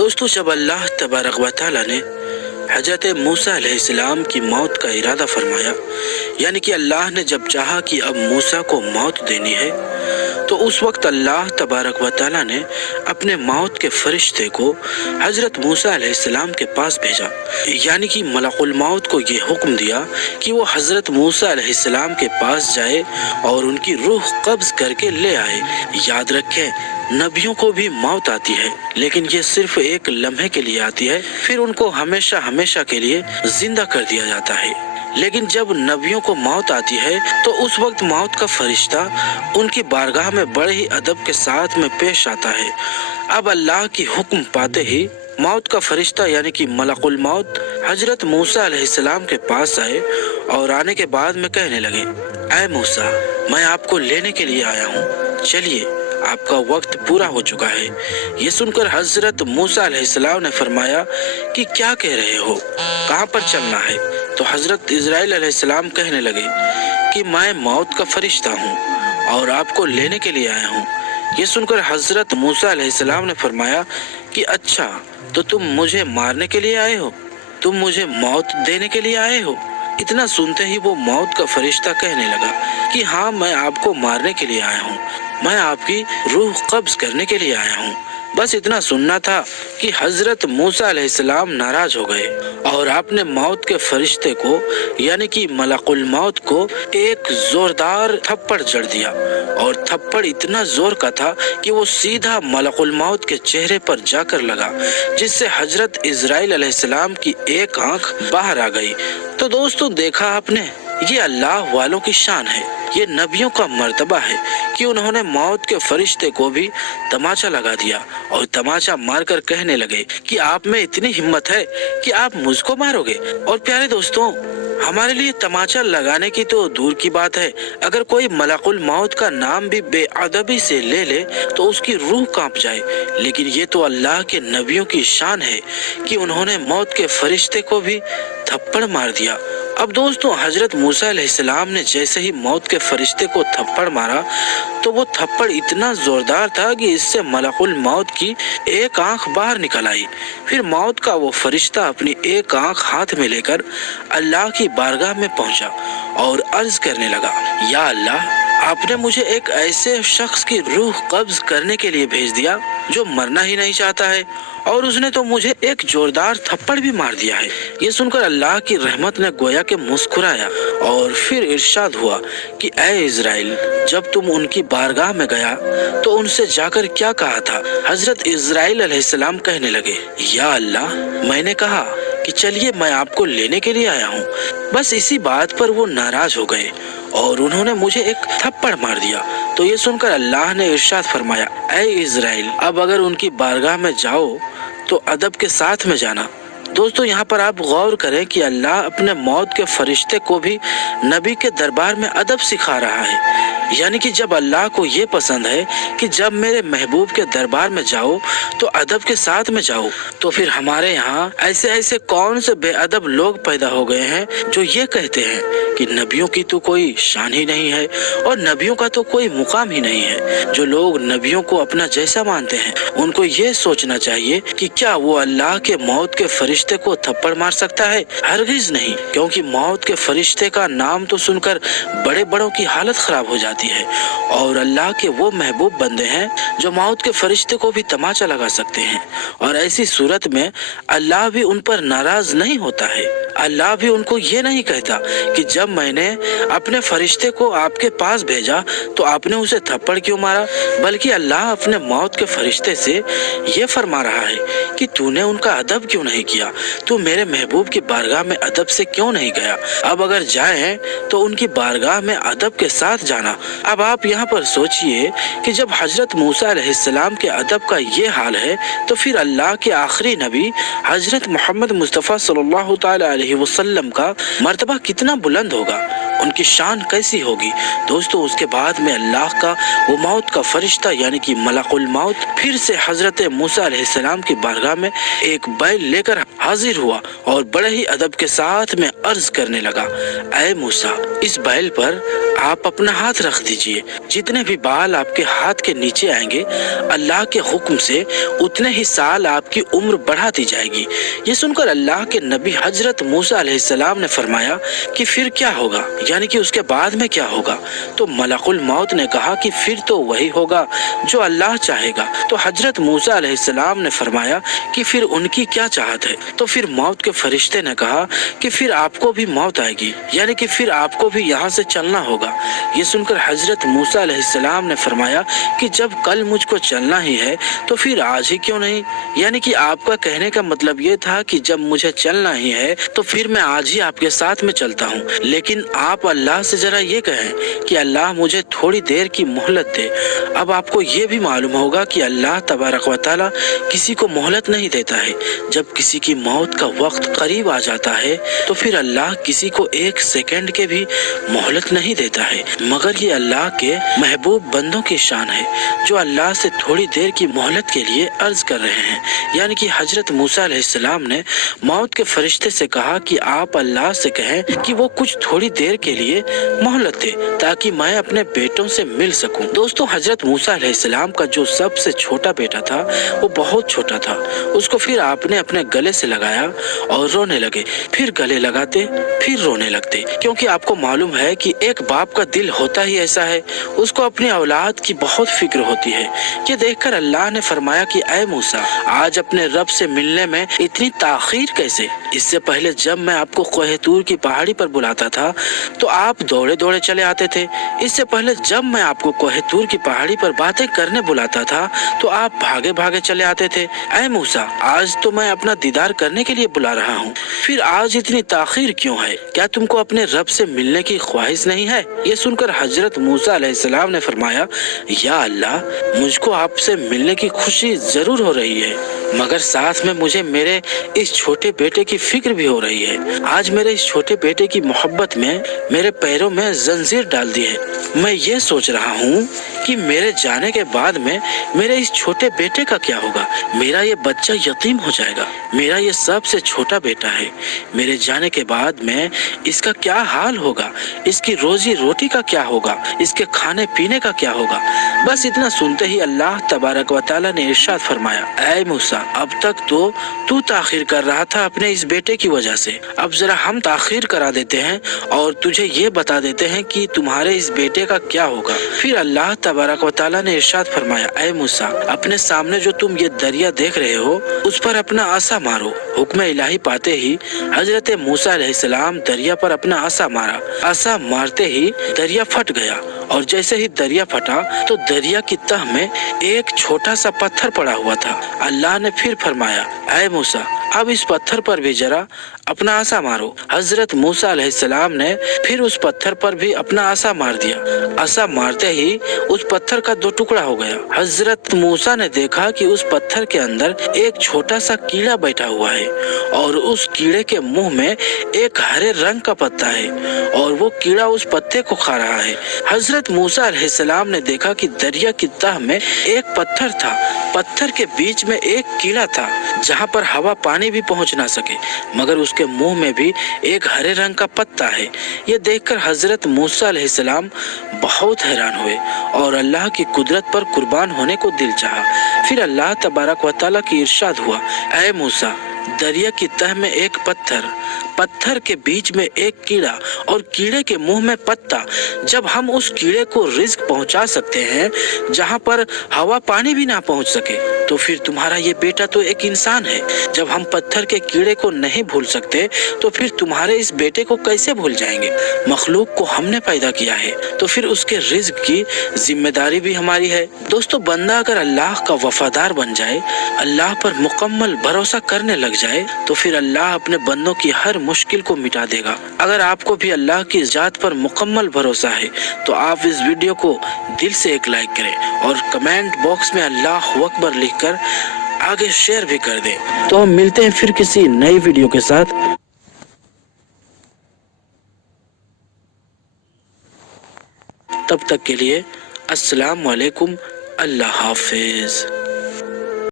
दोस्तों, जब अल्लाह तबारक व तआला ने हजरत मूसा अलैहिस्सलाम की मौत का इरादा फरमाया, यानी कि अल्लाह ने जब चाहा कि अब मूसा को मौत देनी है, तो उस वक्त अल्लाह तबारक व तआला ने अपने मौत के फरिश्ते को हजरत मूसा अलैहिस्सलाम के पास भेजा। यानी कि मलकुल मौत को ये हुक्म दिया कि वो हजरत मूसा अलैहिस्सलाम के पास जाए और उनकी रूह कब्ज करके ले आए। याद रखें, नबियों को भी मौत आती है, लेकिन ये सिर्फ एक लम्हे के लिए आती है, फिर उनको हमेशा हमेशा के लिए जिंदा कर दिया जाता है। लेकिन जब नबियों को मौत आती है तो उस वक्त मौत का फरिश्ता उनकी बारगाह में बड़े ही अदब के साथ में पेश आता है। अब अल्लाह की हुक्म पाते ही मौत का फरिश्ता यानी कि मलकुल मौत हजरत मूसा अलैहिस्सलाम के पास आए और आने के बाद में कहने लगे, ऐ मूसा, मैं आपको लेने के लिए आया हूँ, चलिए, आपका वक्त पूरा हो चुका है। ये सुनकर हजरत मूसा अलैहिस्सलाम ने फरमाया कि क्या कह रहे हो, कहाँ पर चलना है? तो हजरत इजराइल अलैहिस्सलाम कहने लगे कि मैं मौत का फरिश्ता हूँ और आपको लेने के लिए आया हूँ। ये सुनकर हजरत मूसा अलैहिस्सलाम ने फरमाया कि अच्छा, तो तुम मुझे मारने के लिए आए हो, तुम मुझे मौत देने के लिए आए हो? इतना सुनते ही वो मौत का फरिश्ता कहने लगा कि हाँ, मैं आपको मारने के लिए आया हूँ, मैं आपकी रूह कब्ज करने के लिए आया हूँ। बस इतना सुनना था कि हजरत मूसा अलैहिस्सलाम नाराज हो गए और आपने मौत के फरिश्ते को यानी कि मलकुल मौत को एक जोरदार थप्पड़ जड़ दिया, और थप्पड़ इतना जोर का था कि वो सीधा मलकुल मौत के चेहरे पर जाकर लगा, जिससे हजरत इजराइल अलैहिस्सलाम की एक आंख बाहर आ गई। तो दोस्तों, देखा आपने, ये अल्लाह वालों की शान है, ये नबियों का मर्तबा है कि उन्होंने मौत के फरिश्ते को भी तमाचा लगा दिया और तमाचा मारकर कहने लगे कि आप में इतनी हिम्मत है कि आप मुझको मारोगे। और प्यारे दोस्तों, हमारे लिए तमाचा लगाने की तो दूर की बात है, अगर कोई मलकुल मौत का नाम भी बेअदबी से ले ले तो उसकी रूह कांप जाए। लेकिन ये तो अल्लाह के नबियों की शान है कि उन्होंने मौत के फरिश्ते को भी थप्पड़ मार दिया। अब दोस्तों, हजरत मूसा अलैहिस्सलाम ने जैसे ही मौत के फरिश्ते को थप्पड़ मारा तो वो थप्पड़ इतना जोरदार था कि इससे मलकुल मौत की एक आंख बाहर निकल आई। फिर मौत का वो फरिश्ता अपनी एक आंख हाथ में लेकर अल्लाह की बारगाह में पहुंचा और अर्ज करने लगा, या अल्लाह, आपने मुझे एक ऐसे शख्स की रूह कब्ज करने के लिए भेज दिया जो मरना ही नहीं चाहता है, और उसने तो मुझे एक जोरदार थप्पड़ भी मार दिया है। ये सुनकर अल्लाह की रहमत ने गोया के मुस्कुराया और फिर इरशाद हुआ कि ऐ इजराइल, जब तुम उनकी बारगाह में गया तो उनसे जाकर क्या कहा था? हजरत इजराइल अलैहिस्सलाम कहने लगे, या अल्लाह, मैंने कहा कि चलिए, मैं आपको लेने के लिए आया हूँ। बस इसी बात पर वो नाराज हो गए और उन्होंने मुझे एक थप्पड़ मार दिया। तो ये सुनकर अल्लाह ने इरशाद फरमाया, ऐ इजराइल, अब अगर उनकी बारगाह में जाओ तो अदब के साथ में जाना। दोस्तों, यहाँ पर आप गौर करें कि अल्लाह अपने मौत के फरिश्ते को भी नबी के दरबार में अदब सिखा रहा है। यानी कि जब अल्लाह को ये पसंद है कि जब मेरे महबूब के दरबार में जाओ तो अदब के साथ में जाओ, तो फिर हमारे यहाँ ऐसे ऐसे कौन से बेअदब लोग पैदा हो गए हैं जो ये कहते हैं कि नबियों की तो कोई शान ही नहीं है और नबियों का तो कोई मुकाम ही नहीं है। जो लोग नबियों को अपना जैसा मानते हैं, उनको ये सोचना चाहिए कि क्या वो अल्लाह के मौत के फरिश्ते को थप्पड़ मार सकता है? हरगिज नहीं, क्योंकि मौत के फरिश्ते का नाम तो सुनकर बड़े बड़ों की हालत खराब हो जाती है, और अल्लाह के वो महबूब बंदे हैं जो मौत के फरिश्ते को भी तमाचा लगा सकते हैं, और ऐसी सूरत में अल्लाह भी उन पर नाराज नहीं होता है। अल्लाह भी उनको ये नहीं कहता कि जब मैंने अपने फरिश्ते को आपके पास भेजा तो आपने उसे थप्पड़ क्यों मारा, बल्कि अल्लाह अपने मौत के फरिश्ते से ये फरमा रहा है कि तूने उनका अदब क्यों नहीं किया, तू मेरे महबूब की बारगाह में अदब से क्यों नहीं गया। अब अगर जाए तो उनकी बारगाह में अदब के साथ जाना। अब आप यहाँ पर सोचिए कि जब हजरत मूसा अलैहिस्सलाम के अदब का ये हाल है, तो फिर अल्लाह के आखिरी नबी हजरत मोहम्मद मुस्तफ़ा सल्लल्लाहु तआला अलैहि वसल्लम का मर्तबा कितना बुलंद होगा, उनकी शान कैसी होगी। दोस्तों, उसके बाद में अल्लाह का वो मौत का फरिश्ता यानी कि मलकुल मौत फिर से हजरत मूसा अलैहिस्सलाम की बारगाह में एक बैल लेकर हाजिर हुआ और बड़े ही अदब के साथ में अर्ज करने लगा, ऐ मूसा, इस बैल पर आप अपना हाथ रख दीजिए, जितने भी बाल आपके हाथ के नीचे आएंगे अल्लाह के हुक्म से उतने ही साल आपकी उम्र बढ़ा दी जाएगी। ये सुनकर अल्लाह के नबी हजरत मूसा अलैहिस्सलाम ने फरमाया कि फिर क्या होगा, यानी कि उसके बाद में क्या होगा? तो मलकुल मौत ने कहा कि फिर तो वही होगा जो अल्लाह चाहेगा। तो हजरत मूसा अलैहिस्सलाम ने फरमाया कि फिर उनकी क्या चाहत है? तो फिर मौत के फरिश्ते ने कहा कि फिर आपको भी मौत आएगी, यानी कि फिर आपको भी यहाँ से चलना होगा। ये सुनकर हजरत मूसा अलैहिस्सलाम ने फरमाया कि जब कल मुझको चलना ही है तो फिर आज ही क्यों नहीं? यानी कि आपका कहने का मतलब ये था कि जब मुझे चलना ही है तो फिर मैं आज ही आपके साथ में चलता हूँ। लेकिन आप अल्लाह से जरा ये कहें कि अल्लाह मुझे थोड़ी देर की मोहलत दे। अब आपको ये भी मालूम होगा कि अल्लाह तबारक व तआला किसी को मोहलत नहीं देता है। जब किसी की मौत का वक्त करीब आ जाता है तो फिर अल्लाह किसी को एक सेकंड के भी मोहलत नहीं देता है, मगर ये अल्लाह के महबूब बंदों की शान है जो अल्लाह से थोड़ी देर की मोहलत के लिए अर्ज कर रहे हैं। यानी कि हजरत मूसा अलैहिस्सलाम ने मौत के फरिश्ते से कहा कि आप अल्लाह से कहें कि वो कुछ थोड़ी देर के लिए मोहलत दे ताकि मैं अपने बेटों से मिल सकूं। दोस्तों, हजरत मूसा अलैहिस्सलाम का जो सबसे छोटा बेटा था वो बहुत छोटा था। उसको फिर आपने अपने गले से लगाया और रोने लगे, फिर गले लगाते फिर रोने लगते, क्योंकि आपको मालूम है कि एक बाप का दिल होता ही ऐसा है, उसको अपनी औलाद की बहुत फिक्र होती है। ये देखकर अल्लाह ने फरमाया कि ऐ मूसा, आज अपने रब से मिलने में इतनी ताखीर कैसे? इससे पहले जब मैं आपको कोहे तूर की पहाड़ी पर बुलाता था तो आप दौड़े दौड़े चले आते थे। इससे पहले जब मैं आपको कोहे तूर की पहाड़ी पर बातें करने बुलाता था तो आप भागे भागे चले आते थे। ऐ मूसा, आज तो मैं अपना दीदार करने के लिए बुला रहा हूँ, फिर आज इतनी ताखीर क्यों है? क्या तुमको अपने रब से मिलने की ख्वाहिश नहीं है? ये सुनकर हजरत मूसा अलैहिस्सलाम ने फरमाया, या अल्लाह, मुझको आपसे मिलने की खुशी जरूर हो रही है, मगर साथ में मुझे मेरे इस छोटे बेटे की फिक्र भी हो रही है। आज मेरे इस छोटे बेटे की मोहब्बत में मेरे पैरों में जंजीर डाल दी है। मैं ये सोच रहा हूँ कि मेरे जाने के बाद में मेरे इस छोटे बेटे का क्या होगा? मेरा ये बच्चा यतीम हो जाएगा। मेरा ये सबसे छोटा बेटा है, मेरे जाने के बाद में इसका क्या हाल होगा? इसकी रोजी रोटी का क्या होगा? इसके खाने पीने का क्या होगा? बस इतना सुनते ही अल्लाह तबारक व तआला ने इरशाद फरमाया, ऐ मूसा, अब तक तो तू ताखीर कर रहा था अपने इस बेटे की वजह से, अब जरा हम ताखीर करा देते हैं और तुझे ये बता देते हैं कि तुम्हारे इस बेटे का क्या होगा। फिर अल्लाह तबारक व तआला ने इरशाद फरमाया, ऐ मूसा, अपने सामने जो तुम ये दरिया देख रहे हो उस पर अपना आसा मारो। हुक्म इलाही पाते ही हजरत मूसा अलैहिस्सलाम दरिया पर अपना आसा मारा। आसा मारते ही दरिया फट गया और जैसे ही दरिया फटा तो दरिया की तह में एक छोटा सा पत्थर पड़ा हुआ था। अल्लाह ने फिर फरमाया, ऐ मूसा, अब इस पत्थर पर भी जरा अपना आसा मारो। हजरत मूसा अलैहिस्सलाम ने फिर उस पत्थर पर भी अपना आसा मार दिया। आसा मारते ही उस पत्थर का दो टुकड़ा हो गया। हजरत मूसा ने देखा कि उस पत्थर के अंदर एक छोटा सा कीड़ा बैठा हुआ है और उस कीड़े के मुंह में एक हरे रंग का पत्ता है और वो कीड़ा उस पत्ते को खा रहा है। हजरत मूसा अलैहिस्सलाम ने देखा कि दरिया की तह में एक पत्थर था, पत्थर के बीच में एक कीड़ा था जहाँ पर हवा पानी भी पहुँच ना सके, मगर उसके मुंह में भी एक हरे रंग का पत्ता है। ये देखकर हजरत मूसा अलैहिस्सलाम बहुत हैरान हुए और अल्लाह की कुदरत पर कुर्बान होने को दिल चाहा। फिर अल्लाह तबारक व तआला की इरशाद हुआ, ऐ मूसा, दरिया की तह में एक पत्थर, पत्थर के बीच में एक कीड़ा और कीड़े के मुंह में पत्ता। जब हम उस कीड़े को रिज्क पहुंचा सकते हैं जहां पर हवा पानी भी ना पहुंच सके, तो फिर तुम्हारा ये बेटा तो एक इंसान है। जब हम पत्थर के कीड़े को नहीं भूल सकते तो फिर तुम्हारे इस बेटे को कैसे भूल जाएंगे? मखलूक को हमने पैदा किया है तो फिर उसके रिज्क की जिम्मेदारी भी हमारी है। दोस्तों, बंदा अगर अल्लाह का वफादार बन जाए, अल्लाह पर मुकम्मल भरोसा करने लग जाए, तो फिर अल्लाह अपने बंदों की हर मुश्किल को मिटा देगा। अगर आपको भी अल्लाह की जात पर मुकम्मल भरोसा है तो आप इस वीडियो को दिल से एक लाइक करें और कमेंट बॉक्स में अल्लाह अकबर लिखकर आगे शेयर भी कर दें। तो हम मिलते हैं फिर किसी नई वीडियो के साथ। तब तक के लिए अस्सलाम वालेकुम, अल्लाह हाफिज।